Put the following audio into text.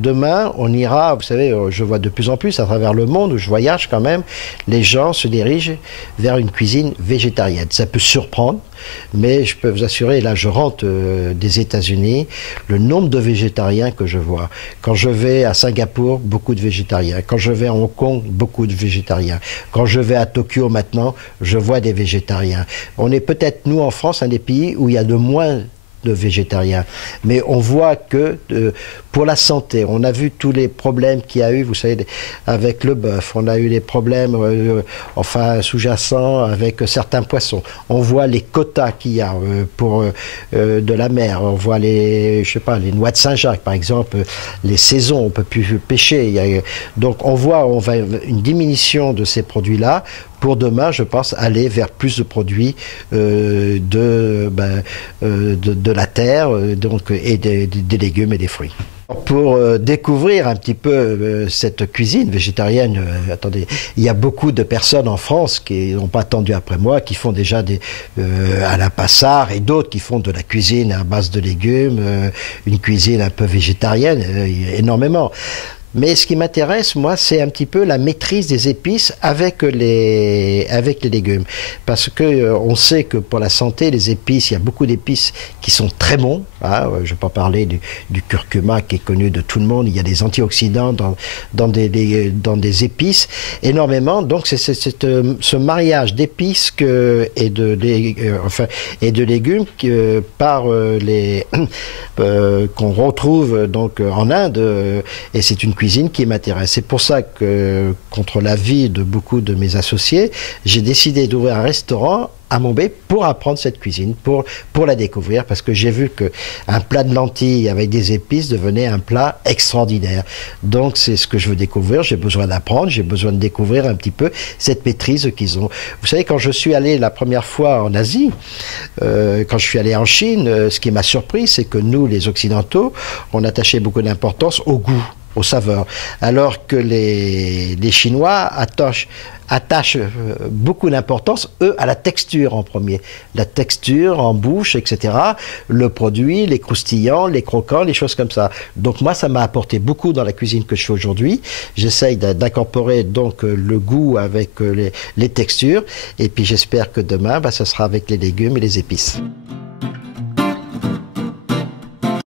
demain, on ira, vous savez, je vois de plus en plus à travers le monde, où je voyage quand même, les gens se dirigent vers une cuisine végétarienne. Ça peut surprendre, mais je peux vous assurer, là je rentre des États-Unis, le nombre de végétariens que je vois. Quand je vais à Singapour, beaucoup de végétariens. Quand je vais à Hong Kong, beaucoup de végétariens. Quand je vais à Tokyo maintenant, je vois des végétariens. On est peut-être, nous en France, un des pays où il y a de moins de végétariens. Mais on voit que pour la santé, on a vu tous les problèmes qu'il y a eu, vous savez, avec le bœuf, on a eu les problèmes enfin sous-jacents avec certains poissons. On voit les quotas qu'il y a pour de la mer. On voit les, je sais pas, les noix de Saint-Jacques, par exemple, les saisons, on peut plus pêcher. Donc on voit une diminution de ces produits-là. Pour demain, je pense, aller vers plus de produits de la terre donc, et des légumes et des fruits. Pour découvrir un petit peu cette cuisine végétarienne, attendez, il y a beaucoup de personnes en France qui n'ont pas attendu après moi, qui font déjà à la Passard et d'autres qui font de la cuisine à base de légumes, une cuisine un peu végétarienne, énormément. Mais ce qui m'intéresse, moi, c'est un petit peu la maîtrise des épices avec les légumes. Parce que on sait que pour la santé, les épices, il y a beaucoup d'épices qui sont très bons. Hein. Je ne vais pas parler du curcuma qui est connu de tout le monde. Il y a des antioxydants dans des épices énormément. Donc c'est ce mariage d'épices et de légumes qu'on retrouve donc en Inde, et c'est une cuisine qui m'intéresse. C'est pour ça que, contre l'avis de beaucoup de mes associés, j'ai décidé d'ouvrir un restaurant à Monbé pour apprendre cette cuisine, pour la découvrir, parce que j'ai vu qu'un plat de lentilles avec des épices devenait un plat extraordinaire. Donc c'est ce que je veux découvrir, j'ai besoin d'apprendre, j'ai besoin de découvrir un petit peu cette maîtrise qu'ils ont. Vous savez, quand je suis allé la première fois en Asie, quand je suis allé en Chine, ce qui m'a surpris, c'est que nous, les Occidentaux, on attachait beaucoup d'importance au goût, aux saveurs, alors que les Chinois attachent beaucoup d'importance, eux, à la texture en premier. La texture en bouche, etc. Le produit, les croustillants, les croquants, les choses comme ça. Donc moi, ça m'a apporté beaucoup dans la cuisine que je fais aujourd'hui. J'essaye d'incorporer donc le goût avec les textures. Et puis j'espère que demain, ça sera avec les légumes et les épices.